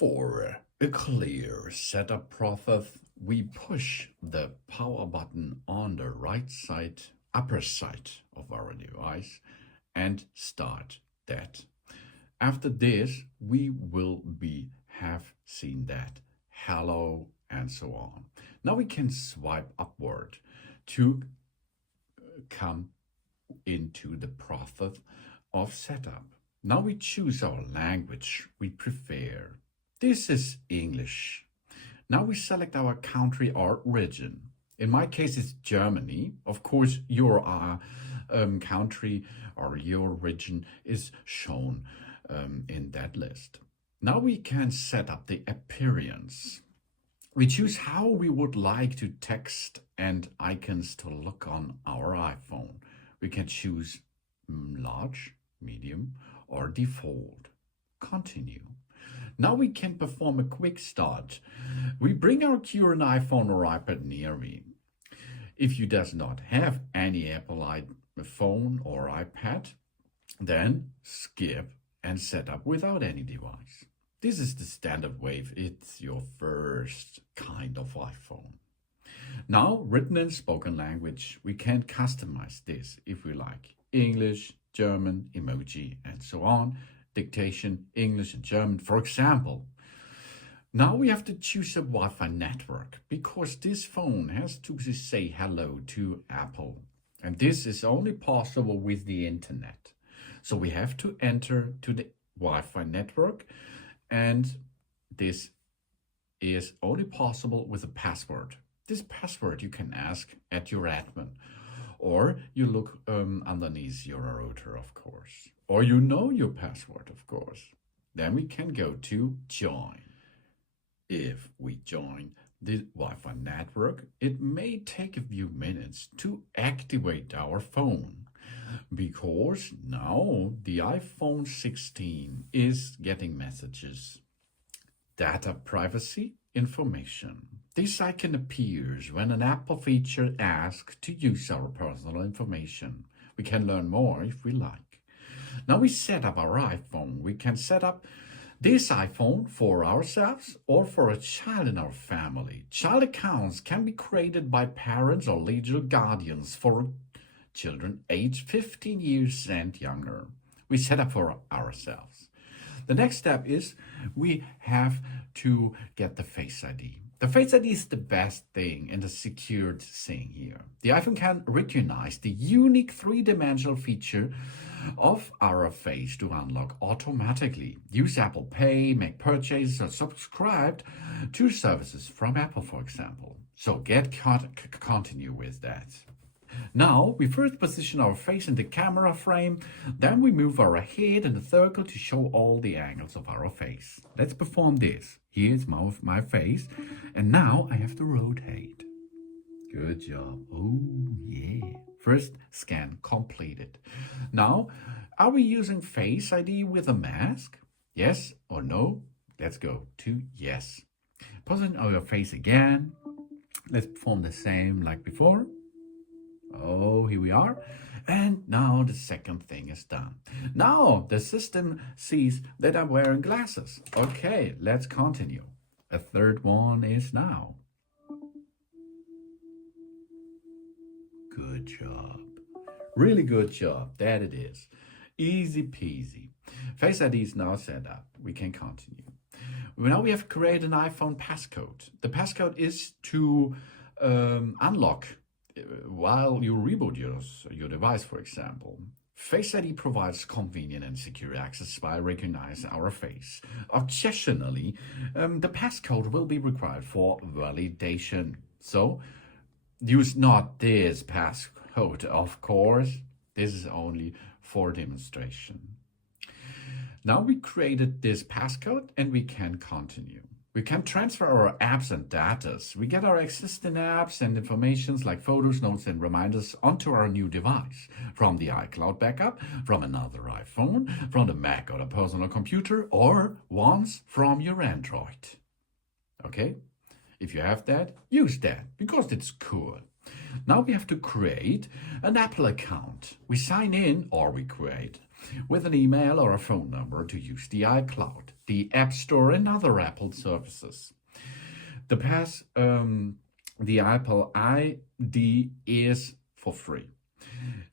For a clear setup process, we push the power button on the right side, upper side of our device and start that. After this, we will have seen that hello and so on. Now we can swipe upward to come into the process of setup. Now we choose our language we prefer. This is English. Now we select our country or region. In my case, it's Germany. Of course, your country or your region is shown in that list. Now we can set up the appearance. We choose how we would like to text and icons to look on our iPhone. We can choose large, medium, or default. Continue. Now we can perform a quick start. We bring our current iPhone or iPad near me. If you does not have any Apple iPhone or iPad, then skip and set up without any device. This is the standard way if it's your first kind of iPhone. Now, written and spoken language, we can customize this if we like. English, German, emoji, and so on. Dictation, English and German, for example. Now we have to choose a Wi-Fi network because this phone has to say hello to Apple. And this is only possible with the internet. So we have to enter to the Wi-Fi network, and this is only possible with a password. This password you can ask at your admin, or you look underneath your router, of course, or you know your password, of course. Then we can go to join. If we join the Wi-Fi network, it may take a few minutes to activate our phone because now the iPhone 16 is getting messages. Data privacy information. This icon appears when an Apple feature asks to use our personal information. We can learn more if we like. Now we set up our iPhone. We can set up this iPhone for ourselves or for a child in our family. Child accounts can be created by parents or legal guardians for children aged 15 years and younger. We set up for ourselves. The next step is we have to get the Face ID. The Face ID is the best thing and the secured thing here. The iPhone can recognize the unique three-dimensional feature of our face to unlock automatically. Use Apple Pay, make purchases, or subscribe to services from Apple, for example. So continue with that. Now, we first position our face in the camera frame, then we move our head in a circle to show all the angles of our face. Let's perform this. Here's my face, and now I have to rotate. Good job. Oh, yeah. First scan completed. Now, are we using Face ID with a mask? Yes or no? Let's go to yes. Position our face again. Let's perform the same like before. Oh, here we are. And now the second thing is done. Now the system sees that I'm wearing glasses. Okay, let's continue. A third one is now. Good job. Really good job. That it is. Easy peasy. Face ID is now set up. We can continue. Now we have created an iPhone passcode. The passcode is to unlock while you reboot your device, for example. Face ID provides convenient and secure access by recognizing our face. Occasionally, the passcode will be required for validation. So, use not this passcode, of course. This is only for demonstration. Now we created this passcode and we can continue. We can transfer our apps and data. We get our existing apps and informations like photos, notes, and reminders onto our new device. From the iCloud backup, from another iPhone, from the Mac or the personal computer, or once from your Android. Okay? If you have that, use that, because it's cool. Now we have to create an Apple account. We sign in or we create with an email or a phone number to use the iCloud, the App Store, and other Apple services. The Apple ID is for free.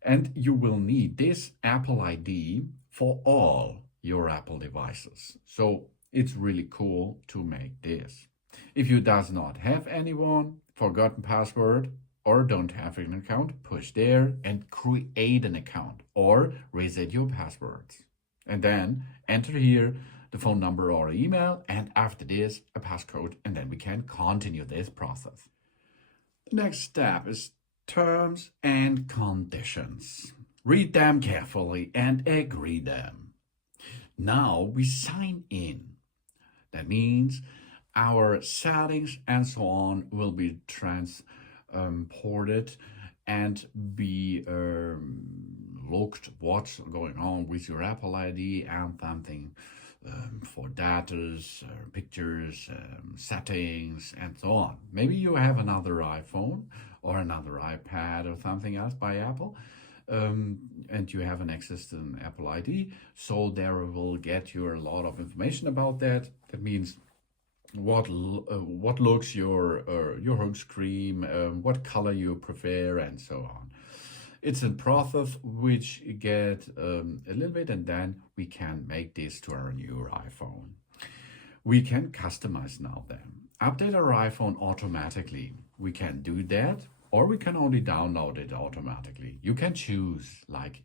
And you will need this Apple ID for all your Apple devices. So it's really cool to make this. If you does not have anyone, forgotten password, or don't have an account, push there and create an account or reset your passwords. And then enter here the phone number or email, and after this, a passcode, and then we can continue this process. The next step is terms and conditions. Read them carefully and agree them. Now we sign in. That means our settings and so on will be transported and be looked what's going on with your Apple ID and something for data, pictures, settings, and so on. Maybe you have another iPhone or another iPad or something else by Apple, and you have an access to an Apple ID, so there will get you a lot of information about that. That means what looks your home screen, what color you prefer, and so on. It's a process which get a little bit, and then we can make this to our new iPhone. We can customize now then. Update our iPhone automatically. We can do that, or we can only download it automatically. You can choose like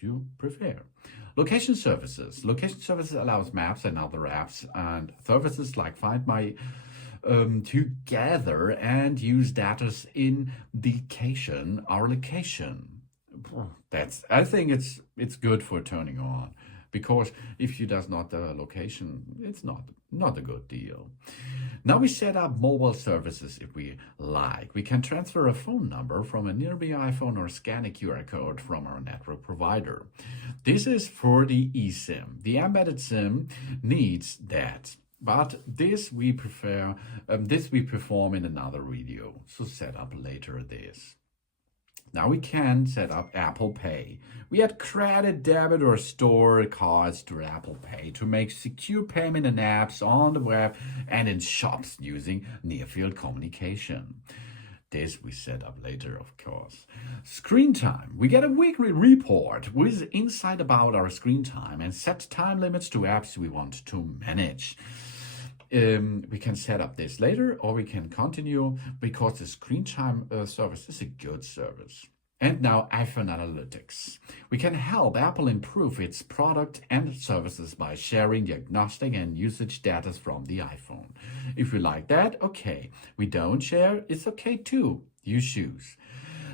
you prefer. Location services. Location services allows maps and other apps and services like Find My together and use data indication our location. I think it's good for turning on, because if you does not the location, it's not a good deal. Now we set up mobile services if we like. We can transfer a phone number from a nearby iPhone or scan a QR code from our network provider. This is for the eSIM. The embedded SIM needs that. But this we perform in another video, so set up later this. Now we can set up Apple Pay. We add credit, debit, or store cards to Apple Pay to make secure payment in apps on the web and in shops using near-field communication. This we set up later, of course. Screen time. We get a weekly report with insight about our screen time and set time limits to apps we want to manage. We can set up this later, or we can continue, because the screen time service is a good service. And now iPhone Analytics. We can help Apple improve its product and services by sharing diagnostic and usage data from the iPhone. If you like that, okay. We don't share, it's okay too. You choose.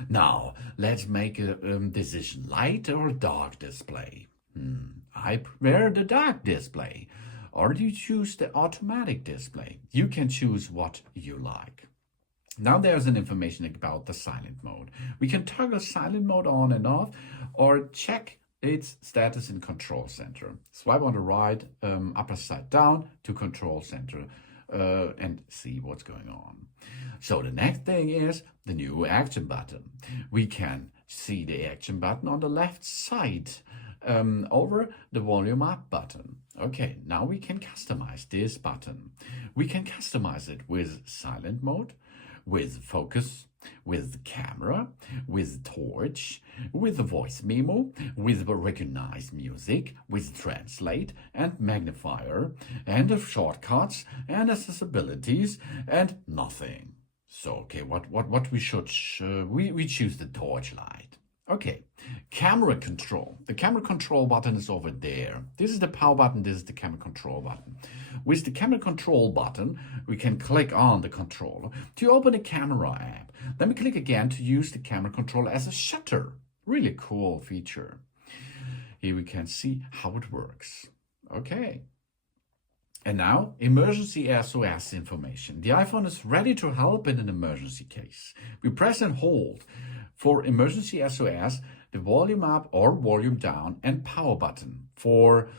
Now, let's make a decision. Light or dark display? I prefer the dark display. Or do you choose the automatic display? You can choose what you like. Now there's an information about the silent mode. We can toggle silent mode on and off, or check its status in Control Center. Swipe on the right upper side down to Control Center and see what's going on. So the next thing is the new action button. We can see the action button on the left side over the volume up button. Okay, now we can customize this button. We can customize it with silent mode, with focus, with camera, with torch, with voice memo, with recognize music, with translate and magnifier, and shortcuts and accessibilities and nothing. So okay, what we should we choose the torch light. Okay, camera control. The camera control button is over there. This is the power button, this is the camera control button. With the camera control button, we can click on the controller to open the camera app. Then we click again to use the camera controller as a shutter. Really cool feature. Here we can see how it works. Okay. And now, emergency SOS information. The iPhone is ready to help in an emergency case. We press and hold for emergency SOS, the volume up or volume down and power button for,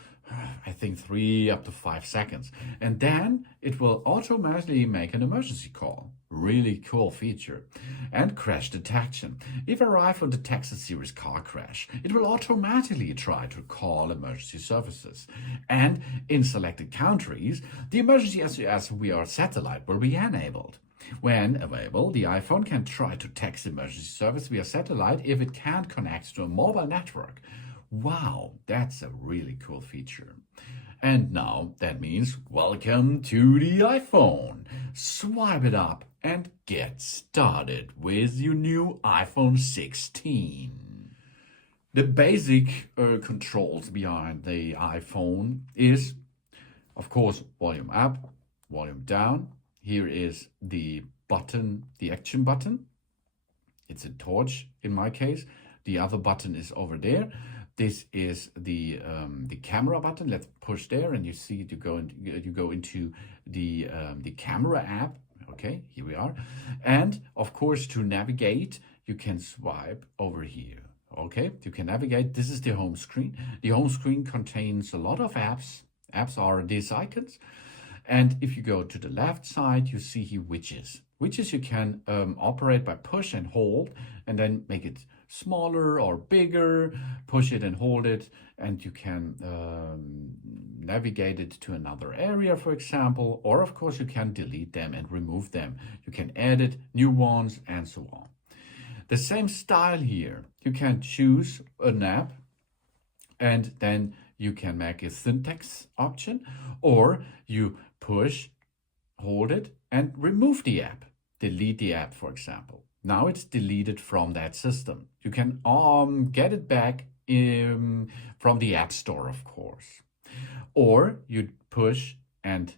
I think, 3 up to 5 seconds. And then it will automatically make an emergency call. Really cool feature. And crash detection. If your iPhone detects a serious car crash, it will automatically try to call emergency services. And in selected countries, the emergency SOS via satellite will be enabled. When available, the iPhone can try to text emergency service via satellite if it can't connect to a mobile network. Wow, that's a really cool feature. And now that means welcome to the iPhone. Swipe it up and get started with your new iPhone 16. The basic controls behind the iPhone is, of course, volume up, volume down. Here is the button, the action button. It's a torch in my case. The other button is over there. This is the camera button. Let's push there, and you see you go into the camera app. Okay, here we are. And of course, to navigate, you can swipe over here. Okay, you can navigate. This is the home screen. The home screen contains a lot of apps. Apps are these icons. And if you go to the left side, you see here widgets. Widgets you can operate by push and hold, and then make it smaller or bigger, push it and hold it, and you can navigate it to another area, for example, or of course you can delete them and remove them. You can edit new ones and so on. The same style here. You can choose an app and then you can make a syntax option, or you push, hold it, and remove the app. Delete the app, for example. Now it's deleted from that system. You can get it back from the App Store, of course. Or you push and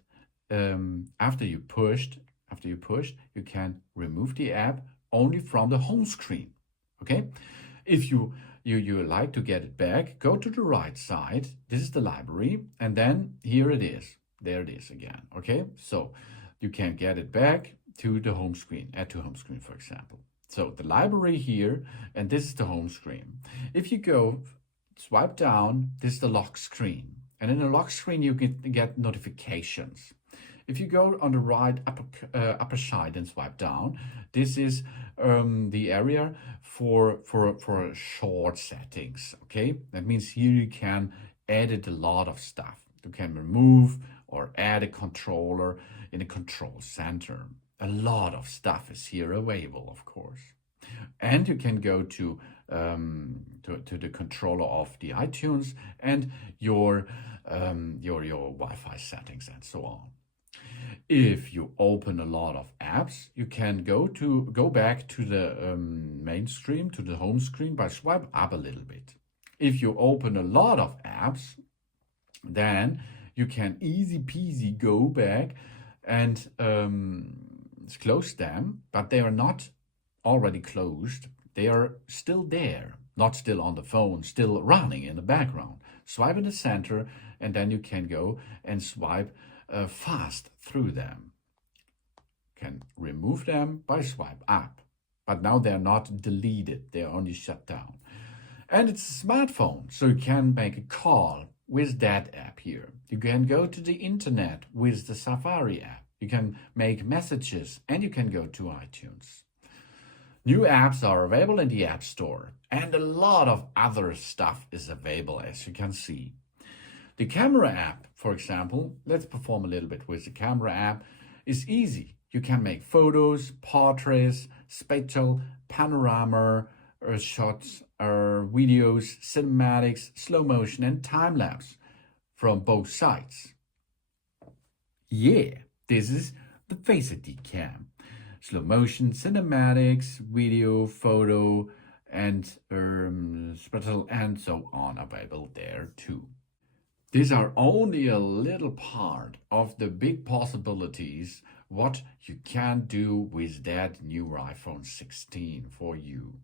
after you pushed, you can remove the app only from the home screen. Okay? If you like to get it back, go to the right side. This is the library, and then here it is. There it is again. Okay? So you can get it back to the home screen, add to home screen, for example. So the library here, and this is the home screen. If you go swipe down, this is the lock screen. And in the lock screen, you can get notifications. If you go on the right upper side and swipe down, this is the area for short settings. Okay, that means here you can edit a lot of stuff. You can remove or add a controller in a control center. A lot of stuff is here available, of course. And you can go to the controller of the iTunes and your Wi-Fi settings and so on. If you open a lot of apps, you can go back to the mainstream, to the home screen by swipe up a little bit. If you open a lot of apps, then you can easy peasy go back and close them, but they are not already closed. They are still there, not still on the phone, still running in the background. Swipe in the center, and then you can go and swipe fast through them. Can remove them by swipe up, but now they're not deleted, they're only shut down. And it's a smartphone, so you can make a call with that app here. You can go to the internet with the Safari app. You can make messages, and you can go to iTunes. New apps are available in the App Store, and a lot of other stuff is available, as you can see. The camera app, for example, let's perform a little bit with the camera app, is easy. You can make photos, portraits, spatial, panorama, shots, videos, cinematics, slow motion, and time lapse from both sides. Yeah, this is the Face ID cam. Slow motion, cinematics, video, photo, and spatial, and so on available there too. These are only a little part of the big possibilities what you can do with that new iPhone 16 for you.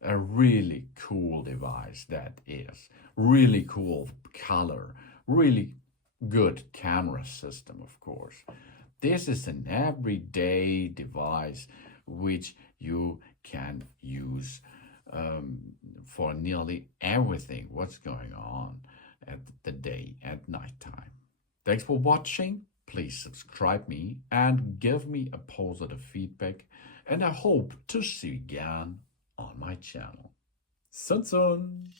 A really cool device that is. Really cool color. Really good camera system, of course. This is an everyday device which you can use for nearly everything what's going on at the day, at nighttime. Thanks for watching. Please subscribe me and give me a positive feedback, and I hope to see you again on my channel. Soon soon!